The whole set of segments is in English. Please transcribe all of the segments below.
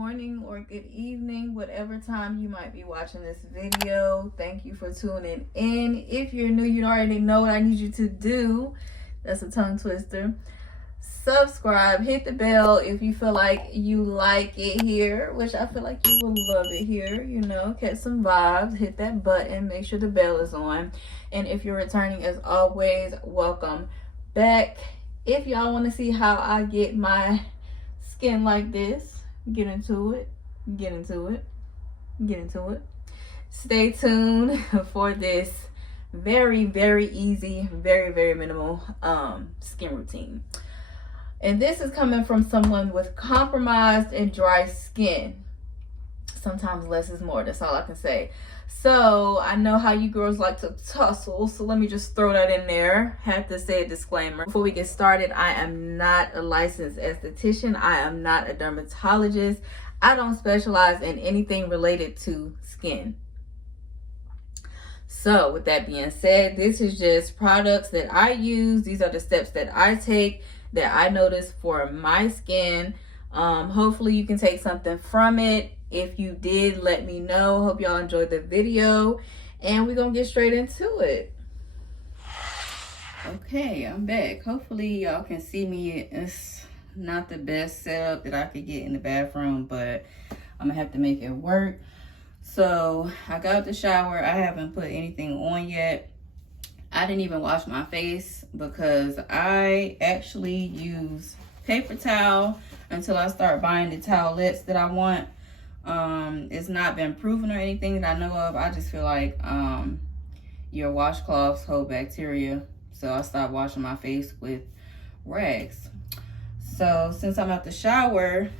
morning or good evening, whatever time you might be watching this video. Thank you for tuning in. If you're new, you already know what I need you to do. That's a tongue twister. Subscribe, hit the bell if you feel like you like it here, which I feel like you will love it here. You know, catch some vibes, hit that button, make sure the bell is on. And if you're returning, as always, welcome back. If y'all want to see how I get my skin like this, get into it. Stay tuned for this very, very easy, very, very minimal skin routine. And this is coming from someone with compromised and dry skin. Sometimes less is more, that's all I can say. So I know how you girls like to tussle, so let me just throw that in there. Have to say a disclaimer before we get started. I am not a licensed esthetician. I am not a dermatologist. I don't specialize in anything related to skin. So with that being said, this is just products that I use. These are the steps that I take that I notice for my skin. Hopefully you can take something from it. If you did, let me know. Hope y'all enjoyed the video, and we're gonna get straight into it. Okay, I'm back. Hopefully y'all can see me. It's not the best setup that I could get in the bathroom, but I'm gonna have to make it work. So I got out the shower. I haven't put anything on yet. I didn't even wash my face because I actually use paper towel until I start buying the towelettes that I want. It's not been proven or anything that I know of. I just feel like your washcloths hold bacteria, so I stopped washing my face with rags. So since I'm out the shower,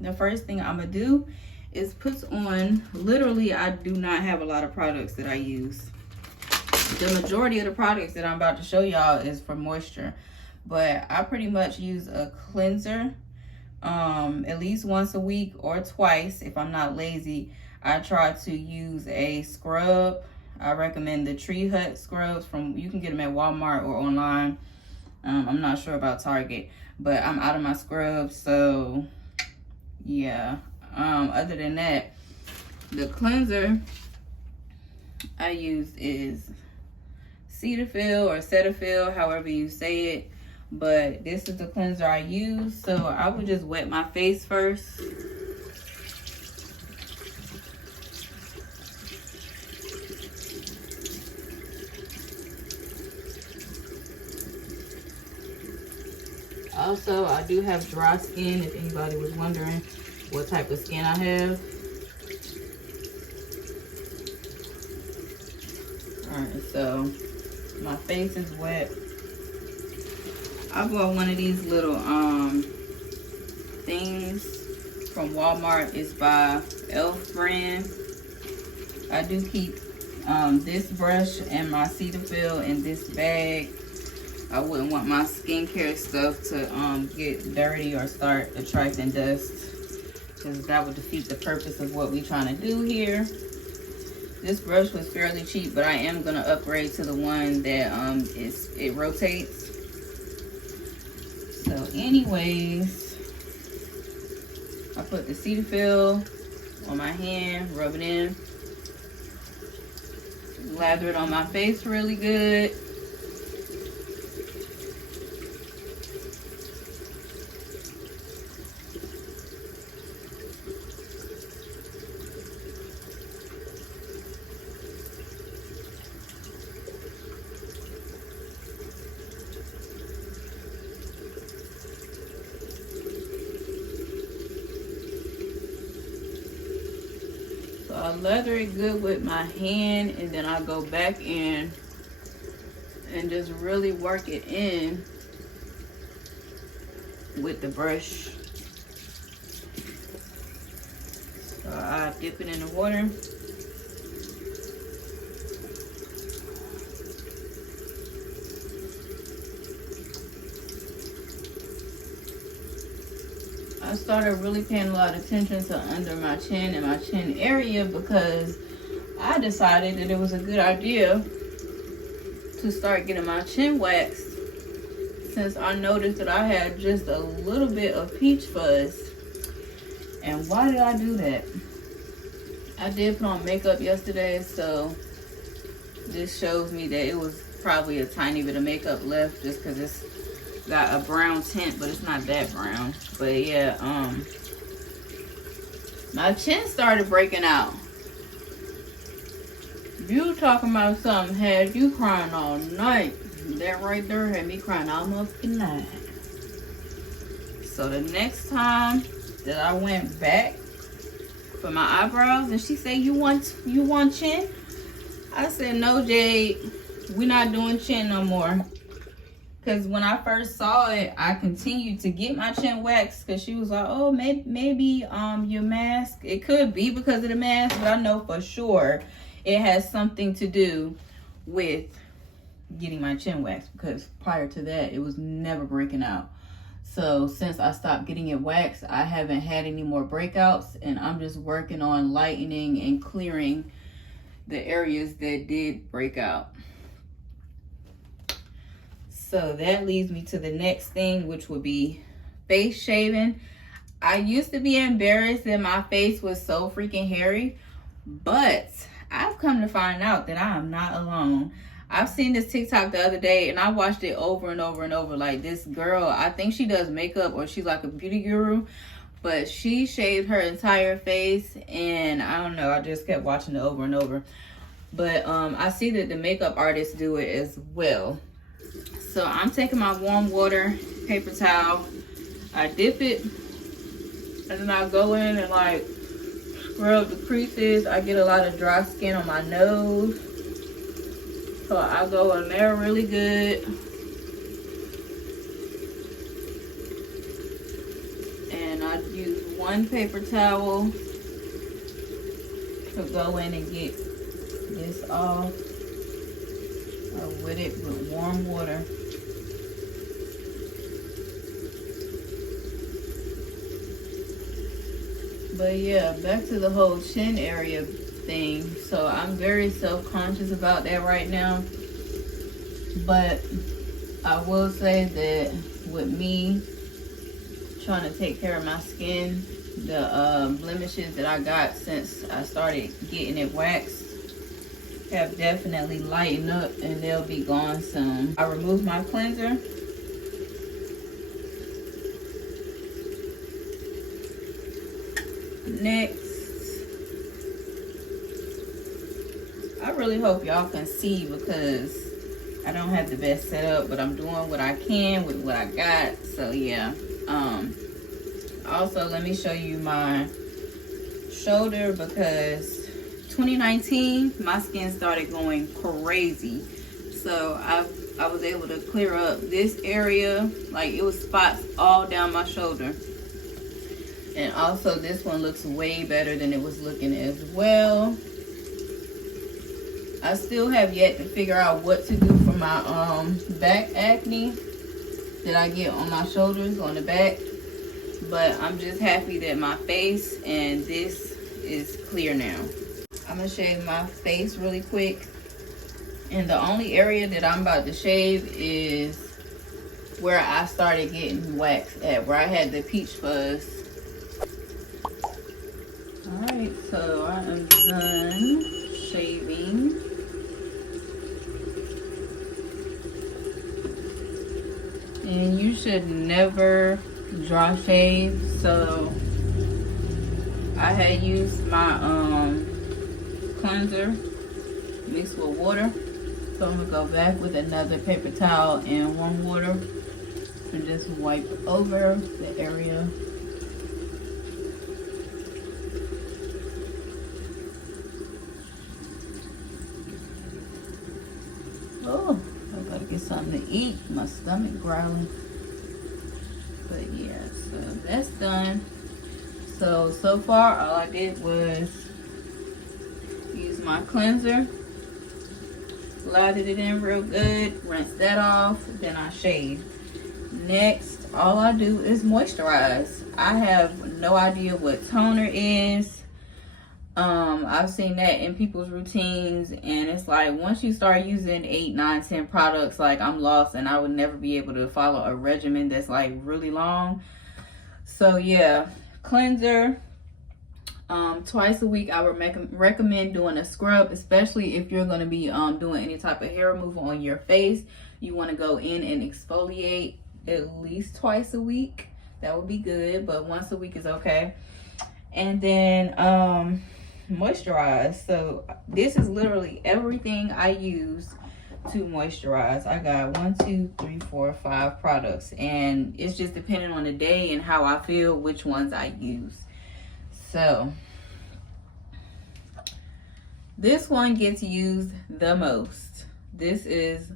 the first thing I'm gonna do is put on, literally I do not have a lot of products that I use. The majority of the products that I'm about to show y'all is for moisture, but I pretty much use a cleanser at least once a week or twice. If I'm not lazy, I try to use a scrub. I recommend the Tree Hut scrubs you can get them at Walmart or online. I'm not sure about Target, but I'm out of my scrubs, so yeah. Other than that, the cleanser I use is Cetaphil or Cetaphil, however you say it. But this is the cleanser I use. So I would just wet my face first. Also, I do have dry skin, if anybody was wondering what type of skin I have. Alright, so my face is wet. I bought one of these little things from Walmart. It's by Elf brand. I do keep this brush and my Cetaphil in this bag. I wouldn't want my skincare stuff to get dirty or start attracting dust, because that would defeat the purpose of what we're trying to do here. This brush was fairly cheap, but I am gonna upgrade to the one that it rotates. So anyways, I put the Cetaphil on my hand, rub it in, lather it on my face really good. I lather it good with my hand, and then I go back in and just really work it in with the brush. So I dip it in the water. I started really paying a lot of attention to under my chin and my chin area, because I decided that it was a good idea to start getting my chin waxed, since I noticed that I had just a little bit of peach fuzz. And why did I do that? I did put on makeup yesterday, so this shows me that it was probably a tiny bit of makeup left just because it's got a brown tint, but it's not that brown. But yeah, my chin started breaking out. You talking about something had you crying all night. That right there had me crying all motherfucking night. So the next time that I went back for my eyebrows and she said, you want chin? I said, no, Jade, we're not doing chin no more. Because when I first saw it, I continued to get my chin waxed because she was like, oh, maybe your mask. It could be because of the mask, but I know for sure it has something to do with getting my chin waxed, because prior to that, it was never breaking out. So since I stopped getting it waxed, I haven't had any more breakouts, and I'm just working on lightening and clearing the areas that did break out. So that leads me to the next thing, which would be face shaving. I used to be embarrassed that my face was so freaking hairy, but I've come to find out that I am not alone. I've seen this TikTok the other day and I watched it over and over and over. Like, this girl, I think she does makeup or she's like a beauty guru, but she shaved her entire face, and I don't know, I just kept watching it over and over. But I see that the makeup artists do it as well. So I'm taking my warm water paper towel, I dip it, and then I go in and like scrub the creases. I get a lot of dry skin on my nose, so I go in there really good. And I use one paper towel to go in and get this off. I wet it with warm water. But yeah, back to the whole chin area thing. So I'm very self-conscious about that right now. But I will say that with me trying to take care of my skin, the blemishes that I got since I started getting it waxed have definitely lightened up, and they'll be gone soon. I removed my cleanser. Next, I really hope y'all can see because I don't have the best setup, but I'm doing what I can with what I got. So yeah. Also, let me show you my shoulder, because 2019 my skin started going crazy. So I was able to clear up this area. Like, it was spots all down my shoulder. And also this one looks way better than it was looking as well. I still have yet to figure out what to do for my back acne that I get on my shoulders, on the back. But I'm just happy that my face and this is clear now. I'm gonna shave my face really quick. And the only area that I'm about to shave is where I started getting waxed at, where I had the peach fuzz. Alright, so I am done shaving. And you should never dry shave. So I had used my cleanser mixed with water. So I'm gonna go back with another paper towel and warm water and just wipe over the area. Oh, I gotta get something to eat. My stomach growling. But yeah, so that's done. So far all I did was use my cleanser, lathered it in real good, rinse that off, then I shave. Next, all I do is moisturize. I have no idea what toner is. I've seen that in people's routines, and it's like once you start using 8, 9, 10 products, like I'm lost and I would never be able to follow a regimen that's like really long. So yeah, cleanser, Twice a week I would recommend doing a scrub, especially if you're going to be doing any type of hair removal on your face. You want to go in and exfoliate at least twice a week. That would be good, but once a week is okay. And then moisturize. So this is literally everything I use to moisturize. I got 1, 2, 3, 4, 5 products, and it's just depending on the day and how I feel which ones I use. So this one gets used the most. This is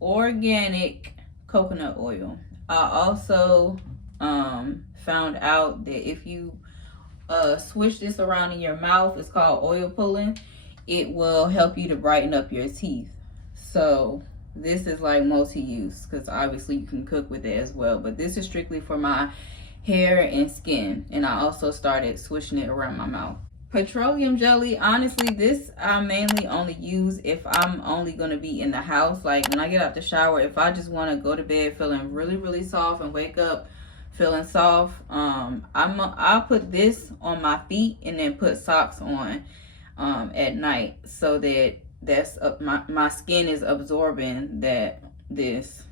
organic coconut oil. I also found out that if you swish this around in your mouth, it's called oil pulling, it will help you to brighten up your teeth. So this is like multi-use, because obviously you can cook with it as well, but this is strictly for my hair and skin. And I also started swishing it around my mouth. Petroleum jelly, honestly, this I mainly only use if I'm only going to be in the house. Like when I get out the shower, if I just want to go to bed feeling really soft and wake up feeling soft, I'll put this on my feet and then put socks on at night, so that my skin is absorbing this.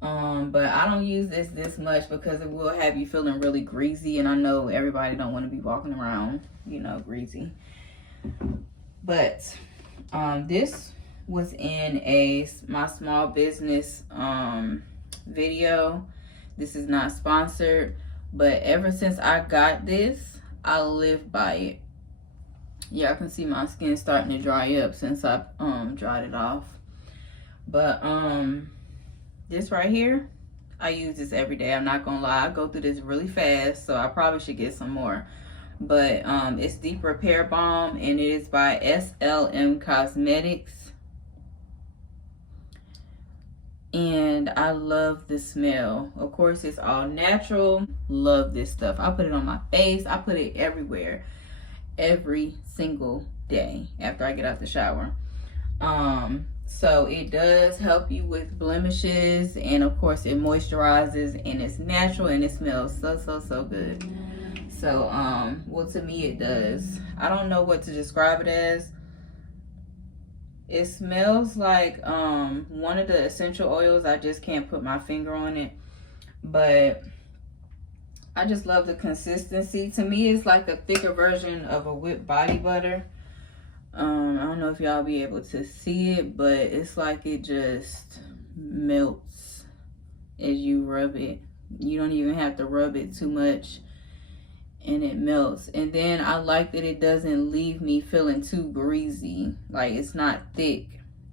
But I don't use this much because it will have you feeling really greasy, and I know everybody don't want to be walking around, you know, greasy. But this was in my small business video. This is not sponsored, but ever since I got this, I live by it. Yeah, I can see my skin starting to dry up since I dried it off. But this right here, I use this every day. I'm not gonna lie, I go through this really fast, so I probably should get some more. But it's Deep Repair Balm, and it is by SLM Cosmetics. And I love the smell. Of course, it's all natural. Love this stuff. I put it on my face. I put it everywhere, every single day after I get out the shower. So it does help you with blemishes, and of course it moisturizes, and it's natural, and it smells so good. So well, to me it does. I don't know what to describe it as. It smells like one of the essential oils. I just can't put my finger on it, but I just love the consistency. To me, it's like a thicker version of a whipped body butter. I don't know if y'all be able to see it, but it's like it just melts as you rub it. You don't even have to rub it too much, and it melts. And then I like that it doesn't leave me feeling too greasy. Like, it's not thick,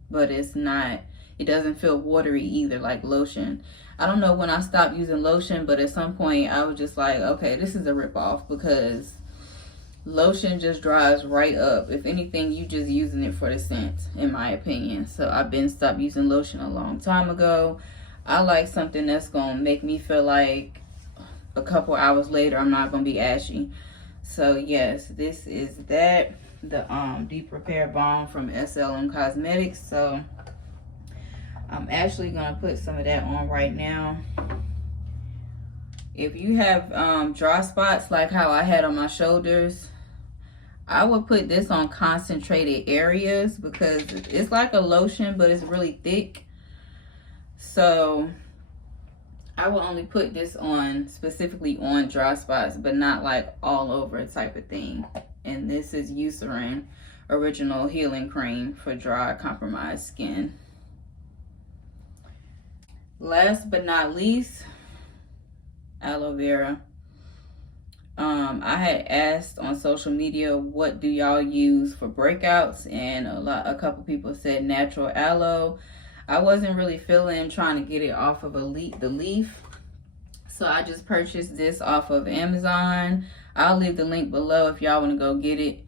but it doesn't feel watery either, like lotion. I don't know when I stopped using lotion, but at some point I was just like, okay, this is a ripoff, because lotion just dries right up. If anything, you just using it for the scent, in my opinion. So I've been stopped using lotion a long time ago. I like something that's gonna make me feel like a couple hours later I'm not gonna be ashy. So yes, this is that, the Deep Repair Balm from SLM Cosmetics. So I'm actually gonna put some of that on right now. If you have dry spots like how I had on my shoulders, I would put this on concentrated areas, because it's like a lotion, but it's really thick. So I will only put this on specifically on dry spots, but not like all over type of thing. And this is Eucerin Original Healing Cream for dry, compromised skin. Last but not least, aloe vera. I had asked on social media, what do y'all use for breakouts? And a couple people said natural aloe. I wasn't really feeling trying to get it off of the leaf. So I just purchased this off of Amazon. I'll leave the link below if y'all want to go get it.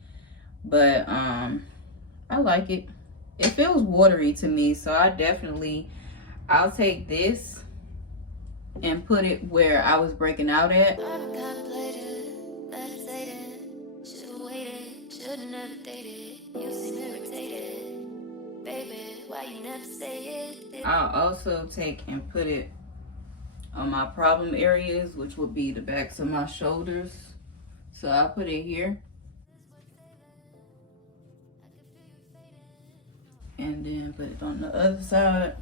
But I like it. It feels watery to me, so I'll take this and put it where I was breaking out at. I'll also take and put it on my problem areas, which would be the backs of my shoulders. So I put it here. And then put it on the other side.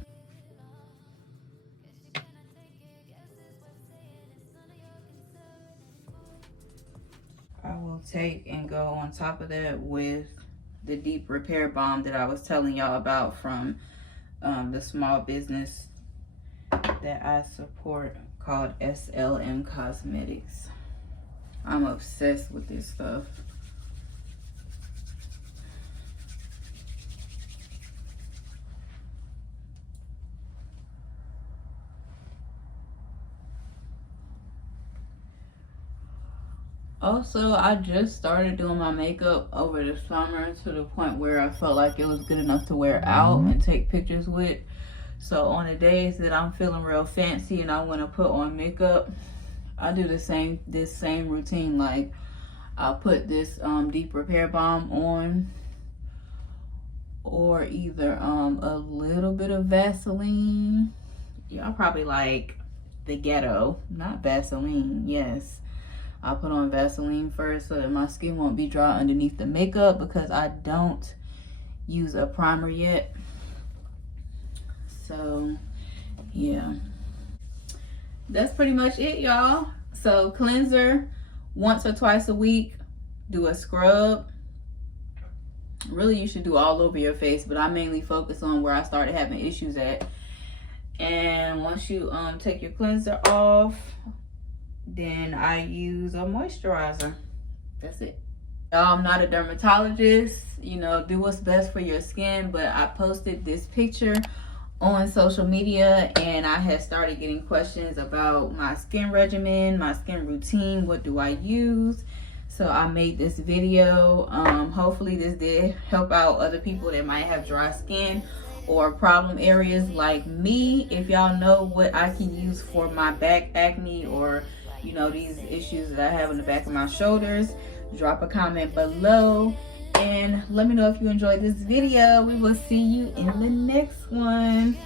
I will take and go on top of that with the deep repair balm that I was telling y'all about from the small business that I support called SLM Cosmetics. I'm obsessed with this stuff. Also, I just started doing my makeup over the summer to the point where I felt like it was good enough to wear out and take pictures with. So on the days that I'm feeling real fancy and I want to put on makeup, I do this same routine. Like, I'll put this deep repair balm on, or either a little bit of Vaseline. Y'all probably like the ghetto, not Vaseline. Yes, I'll put on Vaseline first so that my skin won't be dry underneath the makeup, because I don't use a primer yet. So yeah, that's pretty much it, y'all. So cleanser once or twice a week, do a scrub. Really, you should do all over your face, but I mainly focus on where I started having issues at. And once you take your cleanser off, then I use a moisturizer. That's it. I'm not a dermatologist, you know, do what's best for your skin, but I posted this picture on social media and I had started getting questions about my skin regimen, my skin routine, what do I use. So I made this video. Hopefully this did help out other people that might have dry skin or problem areas like me. If y'all know what I can use for my back acne, or you know, these issues that I have in the back of my shoulders, drop a comment below and let me know if you enjoyed this video. We will see you in the next one.